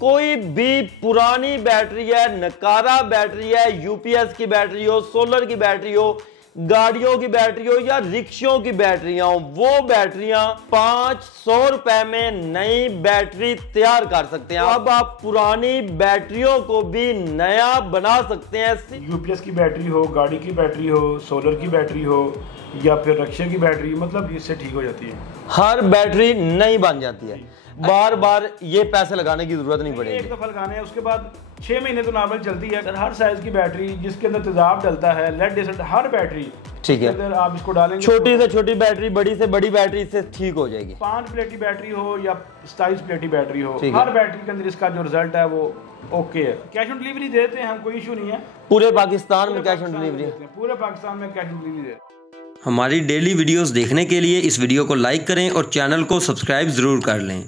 कोई भी पुरानी बैटरी है, नकारा बैटरी है, यूपीएस की बैटरी हो, सोलर की बैटरी हो, गाड़ियों की बैटरी हो या रिक्शों की बैटरियां हो, वो बैटरियां 500 रुपए में नई बैटरी तैयार कर सकते हैं। अब आप पुरानी बैटरियों को भी नया बना सकते हैं। यूपीएस की बैटरी हो, गाड़ी की बैटरी हो, सोलर की बैटरी हो या फिर रिक्शे की बैटरी, मतलब इससे ठीक हो जाती है। हर बैटरी नई बन जाती है, बार बार ये पैसे लगाने की जरूरत नहीं पड़ेगी। एक दफा लगाने हैं, उसके बाद 6 महीने तो नॉर्मल चलती है। हर साइज की बैटरी जिसके अंदर तेजाब डलता है, लेड एसिड, हर बैटरी ठीक है, अगर आप इसको डालेंगे, छोटी से छोटी बैटरी, बड़ी से बड़ी बैटरी इससे ठीक हो जाएगी। 5 प्लेटी बैटरी हो या 27 प्लेटी बैटरी हो, हर बैटरी के अंदर इसका जो रिजल्ट है वो ओके है। कैश ऑन डिलीवरी देते हैं हम, कोई इशू नहीं है। पूरे पाकिस्तान में कैश ऑन डिलीवरी, पूरे पाकिस्तान में कैश ऑन डिलीवरी देते हैं। हमारी डेली वीडियोस देखने के लिए इस वीडियो को लाइक करें और चैनल को सब्सक्राइब जरूर कर लें।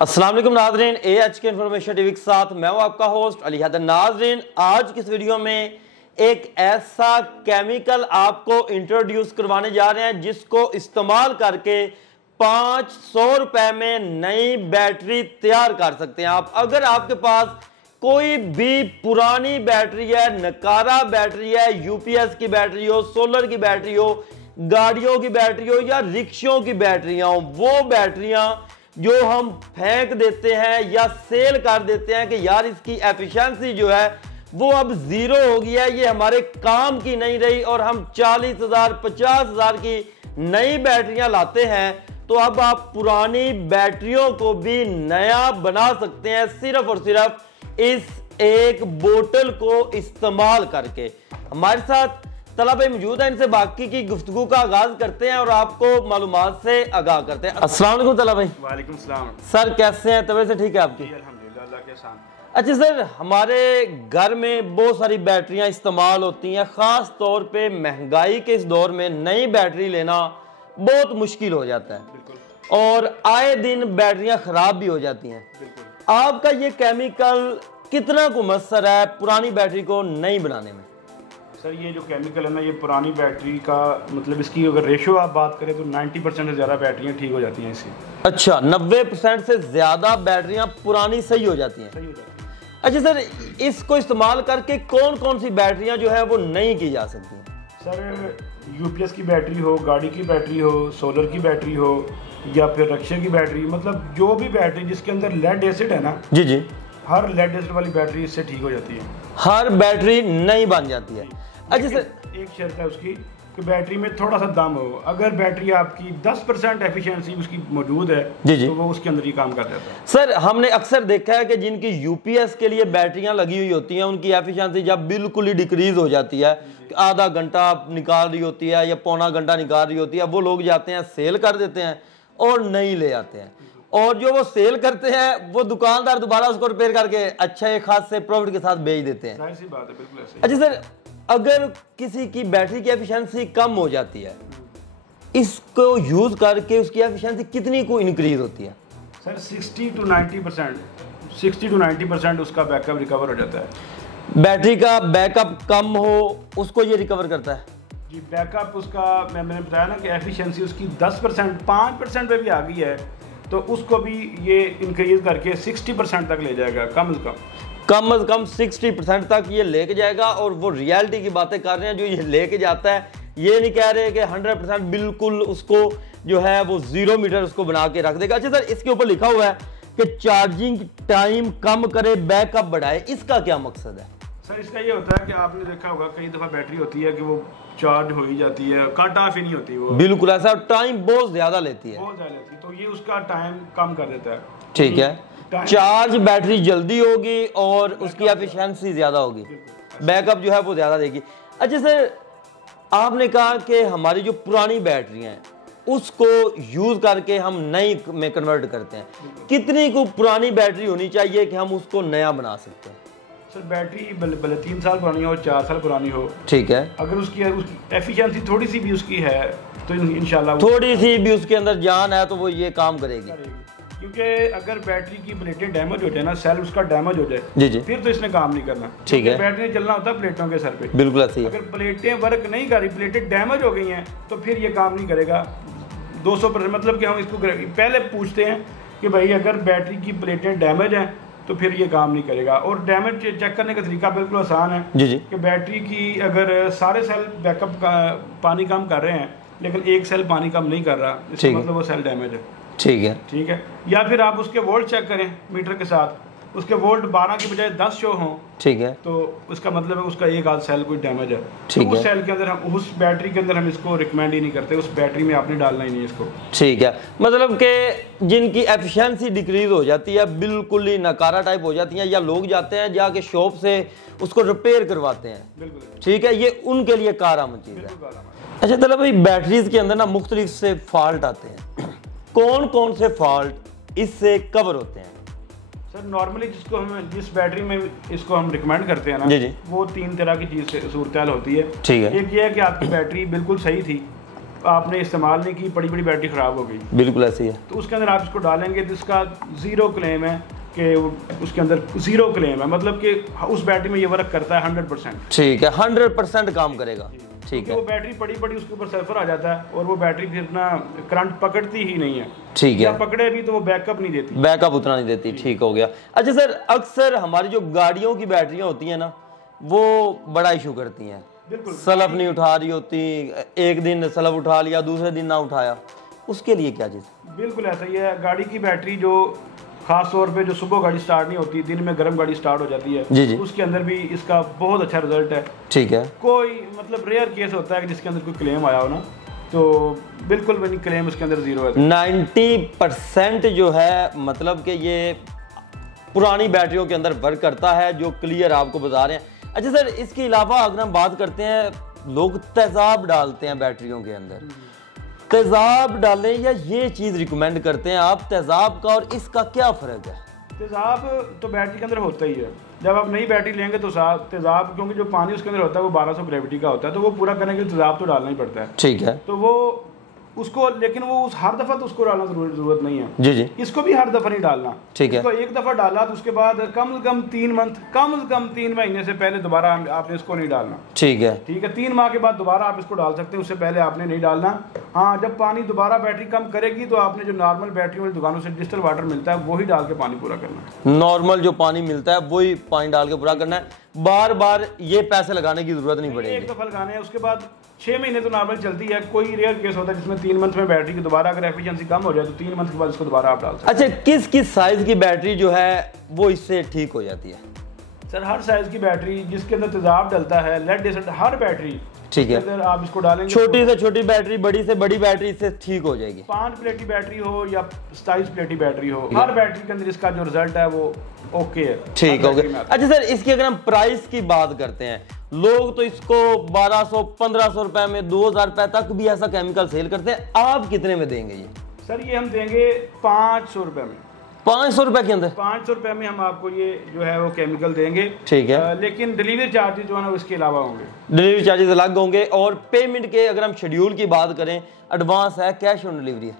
अस्सलाम वालेकुम नाज़रीन, AHK इन्फॉर्मेशन टीवी के साथ मैं हूं आपका होस्ट अली हैदर। नाज़रीन, आज की इस वीडियो में एक ऐसा केमिकल आपको इंट्रोड्यूस करवाने जा रहे हैं जिसको इस्तेमाल करके 500 रुपए में नई बैटरी तैयार कर सकते हैं आप। अगर आपके पास कोई भी पुरानी बैटरी है, नकारा बैटरी है, यूपीएस की बैटरी हो, सोलर की बैटरी हो, गाड़ियों की बैटरी हो या रिक्शों की बैटरियां हो, वो बैटरियां जो हम फेंक देते हैं या सेल कर देते हैं कि यार इसकी एफिशिएंसी जो है वो अब जीरो हो गई है, ये हमारे काम की नहीं रही और हम 40,000 50,000 की नई बैटरियां लाते हैं, तो अब आप पुरानी बैटरियों को भी नया बना सकते हैं सिर्फ और सिर्फ इस एक बोतल को इस्तेमाल करके। हमारे साथ तला भाई मौजूद है, इनसे बाकी की गुफ्तगू का आगाज करते हैं और आपको मालूमात से आगाह करते हैं। अस्सलाम वालेकुम तला भाई। वालेकुम सलाम सर, कैसे हैं? तबीयत से ठीक है आपकी? अल्हम्दुलिल्लाह, अल्लाह के एहसान। अच्छा सर, हमारे घर में बहुत सारी बैटरियां इस्तेमाल होती हैं, ख़ास तौर पे महंगाई के इस दौर में नई बैटरी लेना बहुत मुश्किल हो जाता है और आए दिन बैटरियां ख़राब भी हो जाती हैं। आपका ये केमिकल कितना को मसर है पुरानी बैटरी को नई बनाने में? सर, ये जो केमिकल है ना, ये पुरानी बैटरी का मतलब इसकी अगर रेशो आप बात करें तो 90% से ज़्यादा बैटरियाँ ठीक हो जाती हैं इससे। अच्छा, 90% से ज़्यादा बैटरियाँ पुरानी सही हो जाती हैं। सही हो जाती हैं। अच्छा सर, इसको इस्तेमाल करके कौन कौन सी बैटरियाँ जो है वो नई की जा सकती हैं? सर, यूपीएस की बैटरी हो, गाड़ी की बैटरी हो, सोलर की बैटरी हो या फिर रिक्शे की बैटरी, मतलब जो भी बैटरी जिसके अंदर लेड एसिड है ना, जी जी, हर लेड एसिड वाली बैटरी इससे ठीक हो जाती है। हर बैटरी नई बन जाती है। अच्छा सर, एक शर्त है उसकी कि बैटरी में थोड़ा सा दम हो। अगर बैटरी आपकी 10% एफिशिएंसी उसकी मौजूद है जी जी, तो वो उसके अंदर ही काम कर देता है। सर, हमने अक्सर देखा है कि जिनकी यूपीएस के लिए बैटरियां लगी हुई होती हैं उनकी एफिशिएंसी जब बिल्कुल ही डिक्रीज हो जाती है, आधा घंटा निकाल रही होती है या पौना घंटा निकाल रही होती है, वो लोग जाते हैं सेल कर देते हैं और नई ले आते हैं, और जो वो सेल करते हैं वो दुकानदार दोबारा उसको रिपेयर करके अच्छा एक खास से प्रॉफिट के साथ बेच देते हैं। जाहिर सी बात है, बिल्कुल ऐसे। अच्छा सर, अगर किसी की बैटरी की एफिशिएंसी कम हो जाती है, इसको यूज करके उसकी एफिशिएंसी कितनी को इंक्रीज होती है? सर, 60 to 90% उसका बैकअप रिकवर हो जाता है। बैटरी का बैकअप कम हो उसको ये रिकवर करता है? जी, बैकअप उसका मैंने बताया ना कि एफिशिएंसी उसकी 10% 5% पे भी आ गई है तो उसको भी ये इंक्रीज करके 60% तक ले जाएगा, कम से कम 60% तक ये लेके जाएगा। और वो रियलिटी की बातें कर रहे हैं, जो ये लेके जाता है, ये नहीं कह रहे कि 100% बिल्कुल उसको जो है वो 0 मीटर उसको बना के रख देगा। अच्छा सर, इसके ऊपर लिखा हुआ है कि चार्जिंग टाइम कम करे, बैकअप बढ़ाए, इसका क्या मकसद है? सर, इसका ये होता है कि आपने देखा होगा कई दफ़ा बैटरी होती है कि वो चार्ज हो ही जाती है, कट ऑफ ही नहीं होती वो। बिल्कुल ऐसा, टाइम बहुत ज्यादा लेती है, बहुत ज़्यादा लेती है, तो ये उसका टाइम कम कर देता है। ठीक है, चार्ज बैटरी जल्दी होगी और उसकी एफिशिएंसी ज्यादा होगी, बैकअप जो है वो ज्यादा देगी। अच्छा सर, आपने कहा कि हमारी जो पुरानी बैटरी हैं उसको यूज करके हम नई में कन्वर्ट करते हैं, कितनी को पुरानी बैटरी होनी चाहिए कि हम उसको नया बना सकते हैं? सर, बैटरी भले 3 साल पुरानी हो, 4 साल पुरानी हो, ठीक है, अगर उसकी एफिशिएंसी थोड़ी सी भी उसकी है तो इंशाल्लाह थोड़ी सी भी उसके अंदर जान है तो वो ये काम करेगी। क्योंकि अगर बैटरी की प्लेटें डैमेज हो जाए ना, सेल उसका डैमेज हो जाए, जी जी, फिर तो इसने काम नहीं करना। ठीक है, बैटरी ने चलना होता है प्लेटों के सर पे। बिल्कुल ऐसे ही। अगर प्लेटें वर्क नहीं कर रही, प्लेटें डैमेज हो गई हैं, तो फिर ये काम नहीं करेगा 200%। मतलब कि हम इसको पहले पूछते हैं कि भाई अगर बैटरी की प्लेटें डैमेज हैं तो फिर ये काम नहीं करेगा। और डैमेज चेक करने का तरीका बिल्कुल आसान है जी जी कि बैटरी की अगर सारे सेल बैकअप का पानी कम कर रहे हैं लेकिन एक सेल पानी कम नहीं कर रहा, इसका मतलब वो सेल डैमेज है। ठीक है। या फिर आप उसके वोल्ट चेक करें मीटर के साथ, उसके वोल्ट 12 की बजाय 10 शो हों, ठीक है, तो उसका मतलब है उसका एक आध सेल कोई डैमेज है। ठीक तो उस है। सेल के अंदर हम उस बैटरी के अंदर हम इसको रिकमेंड ही नहीं करते, उस बैटरी में आपने डालना ही नहीं इसको। ठीक है, मतलब कि जिनकी एफिशिएंसी डिक्रीज हो जाती है, बिल्कुल ही नकारा टाइप हो जाती है, या लोग जाते हैं जाके शॉप से उसको रिपेयर करवाते हैं। बिल्कुल ठीक है, ये उनके लिए कारआमद चीज़ है। अच्छा चलो भाई, बैटरीज के अंदर ना मुख्तलिफ से फॉल्ट आते हैं, कौन कौन से फॉल्ट इससे कवर होते हैं? सर नॉर्मली जिस बैटरी में इसको हम रिकमेंड करते हैं ना, जी जी, वो 3 तरह की चीज़ सूरत हाल होती है। ठीक है। एक ये है कि आपकी बैटरी बिल्कुल सही थी, आपने इस्तेमाल नहीं की, बड़ी बड़ी बैटरी ख़राब हो गई, बिल्कुल ऐसी है, तो उसके अंदर आप इसको डालेंगे तो इसका ज़ीरो क्लेम है कि उसके अंदर ज़ीरो क्लेम है, मतलब कि उस बैटरी में ये वर्क करता है 100%। ठीक है, 100% काम करेगा। ठीक है, वो बैटरी पड़ी उसके ऊपर सल्फर आ जाता है और वो बैटरी फिर ना करंट पकड़ती ही नहीं है। ठीक है, या पकड़े भी तो वो बैकअप नहीं देती, बैकअप उतना नहीं देती। ठीक हो गया। अच्छा सर, अक्सर हमारी जो गाड़ियों की बैटरियां होती हैं ना, वो बड़ा इशू करती हैं, बिल्कुल सलफ नहीं उठा रही होती, एक दिन सलफ उठा लिया, दूसरे दिन ना उठाया, उसके लिए क्या चीज़? बिल्कुल ऐसा ही है। गाड़ी की बैटरी जो खास तौर पे जो सुबह गाड़ी स्टार्ट नहीं होती, दिन में गर्म गाड़ी स्टार्ट हो जाती है, जी जी, उसके अंदर भी इसका बहुत अच्छा रिजल्ट है। ठीक है, कोई मतलब रेयर केस होता है कि जिसके अंदर कोई क्लेम आया हो ना, तो बिल्कुल भी नहीं, क्लेम उसके अंदर ज़ीरो है। 90% जो है, मतलब कि ये पुरानी बैटरियों के अंदर वर्क करता है, जो क्लियर आपको बता रहे हैं। अच्छा सर, इसके अलावा अगर हम बात करते हैं, लोग तेज़ाब डालते हैं बैटरियों के अंदर, तेज़ाब डालें या ये चीज़ रिकमेंड करते हैं आप तेज़ाब का, और इसका क्या फ़र्क है? तेज़ाब तो बैटरी के अंदर होता ही है। जब आप नई बैटरी लेंगे तो तेज़ाब, क्योंकि जो पानी उसके अंदर होता है वो 1200 ग्रेविटी का होता है, तो वो पूरा करने के लिए तेज़ाब तो डालना ही पड़ता है। ठीक है, तो वो उसको, लेकिन वो हर दफ़ा तो उसको डालना ज़रूरत नहीं है। जी जी, इसको भी हर दफ़ा नहीं डालना। ठीक है, इसको एक दफ़ा डाला तो उसके बाद कम से कम 3 महीने से पहले दोबारा आपने इसको नहीं डालना। ठीक है, 3 माह के बाद दोबारा आप इसको डाल सकते हैं, उससे पहले आपने नहीं डालना। हाँ, जब पानी दोबारा बैटरी कम करेगी तो आपने जो नॉर्मल बैटरी वाली दुकानों से डिस्टिल वाटर मिलता है वही डाल के पानी पूरा करना है। नॉर्मल जो पानी मिलता है वही पानी डाल के पूरा करना है, बार बार ये पैसे लगाने की जरूरत नहीं पड़ेगी। एक दफ़ा लगाने हैं, उसके बाद 6 महीने तो नॉर्मल चलती है। कोई रेयर केस होता है जिसमें 3 मंथ में बैटरी की दोबारा अगर एफिशिएंसी कम हो जाए तो 3 मंथ के बाद इसको दोबारा आप डाल सकते हैं। अच्छा, किस किस साइज की बैटरी जो है वो इससे ठीक हो जाती है? सर हर साइज की बैटरी जिसके अंदर तेजाब डलता है, लेड एसिड, हर बैटरी, ठीक है, अगर आप इसको डालेंगे, छोटी से छोटी बैटरी, बड़ी से बड़ी बैटरी इससे ठीक हो जाएगी। 5 प्लेटी बैटरी हो या 27 प्लेटी बैटरी हो, हर बैटरी के अंदर इसका जो रिजल्ट है वो ओके है। ठीक हो गया। अच्छा सर, इसकी अगर हम प्राइस की बात करते हैं, लोग तो इसको 1200-1500 रुपए में, 2000 रुपए तक भी ऐसा केमिकल सेल करते हैं, आप कितने में देंगे ये? सर ये हम देंगे 500 रुपए में। 500 रुपए के अंदर? 500 रुपए में हम आपको ये जो है वो केमिकल देंगे। ठीक है, लेकिन डिलीवरी चार्जेस जो है ना उसके अलावा होंगे। डिलीवरी चार्जेस अलग होंगे। और पेमेंट के अगर हम शेड्यूल की बात करें, एडवांस है, कैश ऑन डिलीवरी है?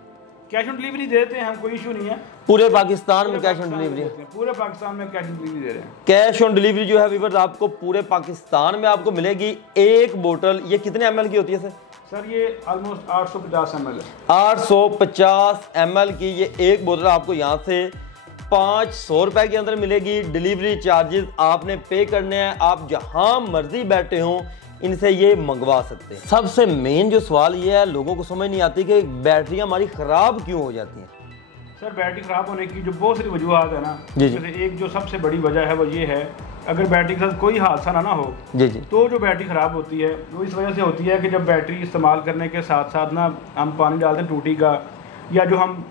कैश ऑन डिलीवरी देते हैं हम, कोई इशू नहीं है। पूरे पाकिस्तान में कैश ऑन डिलीवरी है? पूरे पाकिस्तान में कैश ऑन डिलीवरी दे रहे हैं। कैश ऑन डिलीवरी जो है व्यूअर्स आपको पूरे पाकिस्तान में आपको मिलेगी। एक बोतल ये कितने ml की होती है सर? सर ये ऑलमोस्ट 850 ml है। 850 ml की ये एक बोतल आपको यहाँ से 500 रुपए के अंदर मिलेगी। डिलीवरी चार्जेस आपने पे करने हैं, आप जहां मर्जी बैठे हों इनसे ये मंगवा सकते हैं। सबसे मेन जो सवाल ये है, लोगों को समझ नहीं आती कि बैटरियां हमारी खराब क्यों हो जाती हैं। सर बैटरी खराब होने की जो बहुत सारी वजूहत है ना, जी जी, जैसे एक जो सबसे बड़ी वजह है वो ये है, अगर बैटरी के साथ कोई हादसा ना हो जी जी, तो जो बैटरी ख़राब होती है वो इस वजह से होती है कि जब बैटरी इस्तेमाल करने के साथ साथ ना हम पानी डालते हैं टूटी का, या जो हम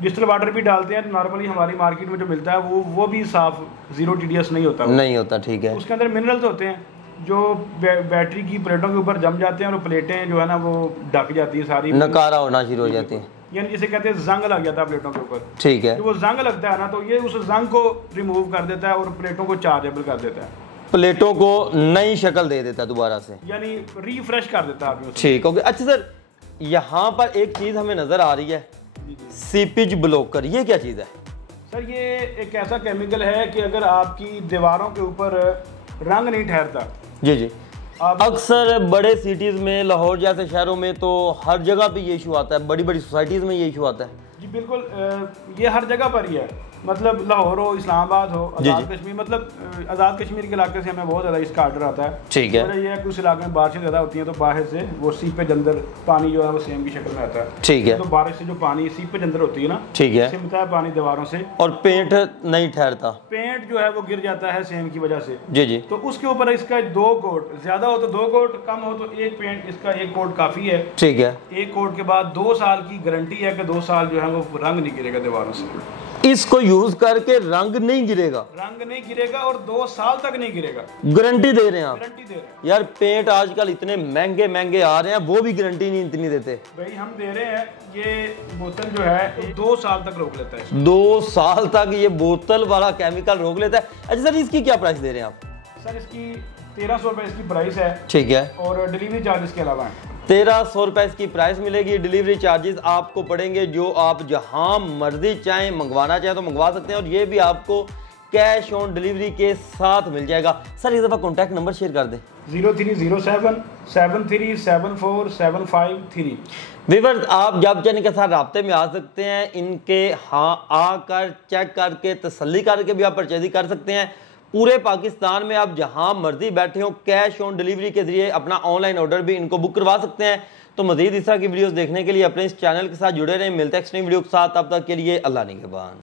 डिस्टिल वाटर भी डालते हैं, नॉर्मली हमारी मार्केट में जो मिलता है वो भी साफ, ज़ीरो TDS नहीं होता, नहीं होता। ठीक है, उसके अंदर मिनरल्स होते हैं जो बैटरी की प्लेटों के ऊपर जम जाते हैं और प्लेटें जो है ना वो ढक जाती है सारी, नकारा होना शुरू हो जाती है, यानी जिसे कहते हैं जंग लग जाता है प्लेटों के ऊपर। ठीक है, जो वो जंग लगता है ना तो ये उस जंग को रिमूव कर देता है और प्लेटों को चार्जेबल कर देता है, प्लेटों को नई शक्ल दे देता है दोबारा से, यानी रिफ्रेश कर देता है। ठीक हो गया। अच्छा सर, यहाँ पर एक चीज़ हमें नज़र आ रही है, सीपेज ब्लॉकर, ये क्या चीज़ है? सर ये एक ऐसा केमिकल है कि अगर आपकी दीवारों के ऊपर रंग नहीं ठहरता, जी जी, अक्सर बड़े सिटीज़ में, लाहौर जैसे शहरों में तो हर जगह पे ये इशू आता है, बड़ी बड़ी सोसाइटीज़ में ये इशू आता है। जी बिल्कुल, ये हर जगह पर ही है। मतलब लाहौर हो, इस्लामाबाद हो, आज़ाद कश्मीर, मतलब आज़ाद कश्मीर के इलाके से हमें बहुत ज़्यादा इसका ऑर्डर आता है। ठीक है। ये है कि उस इलाके में बारिशें ज़्यादा होती हैं तो बाहर से वो सीपेज अंदर पानी जो है वो सेम की शक्ल में आता है। ठीक है। तो बारिश से जो पानी सीपेज अंदर होती है ना, ठीक है, सिमटा है पानी दीवारों से और पेंट नहीं ठहरता, पेंट जो है वो गिर जाता है सेम की वजह से। जी जी। तो उसके ऊपर इसका 2 कोट, ज्यादा हो तो 2 कोट, कम हो तो 1 पेंट, इसका 1 कोट काफी है। ठीक है। 1 कोट के बाद 2 साल की गारंटी है कि 2 साल जो है वो रंग नहीं गिरेगा दीवारों से। इसको यूज करके रंग नहीं गिरेगा, रंग नहीं गिरेगा और 2 साल तक नहीं गिरेगा। गारंटी दे रहे हैं आप? गारंटी दे रहे हैं। यार पेंट आजकल इतने महंगे महंगे आ रहे हैं, वो भी गारंटी नहीं इतनी देते। भाई हम दे रहे हैं, ये बोतल जो है 2 साल तक रोक लेता है। 2 साल तक ये बोतल वाला केमिकल रोक लेता है। अच्छा सर, इसकी क्या प्राइस दे रहे हैं आप? सर इसकी 1300 रुपए इसकी प्राइस है। ठीक है। और डिलीवरी चार्जेस के अलावा है। 1300 रुपए इसकी प्राइस मिलेगी। डिलीवरी चार्जेस आपको पड़ेंगे, जो आप जहां मर्जी चाहें मंगवाना चाहें तो मंगवा सकते हैं, और ये भी आपको कैश ऑन डिलीवरी के साथ मिल जाएगा। सर एक दफ़ा कॉन्टैक्ट नंबर शेयर कर दें। 0307 737475 व्यूअर्स, आप जब चैनल के साथ राब्ते में आ सकते हैं, इनके आकर चेक करके तसल्ली करके भी आप परचेजिंग कर सकते हैं। पूरे पाकिस्तान में आप जहां मर्जी बैठे हो, कैश ऑन डिलीवरी के जरिए अपना ऑनलाइन ऑर्डर भी इनको बुक करवा सकते हैं। तो मजीद इस तरह की वीडियोस देखने के लिए अपने इस चैनल के साथ जुड़े रहें। मिलते हैं नेक्स्ट वीडियो के साथ, तब तक के लिए अल्लाह निगहबान।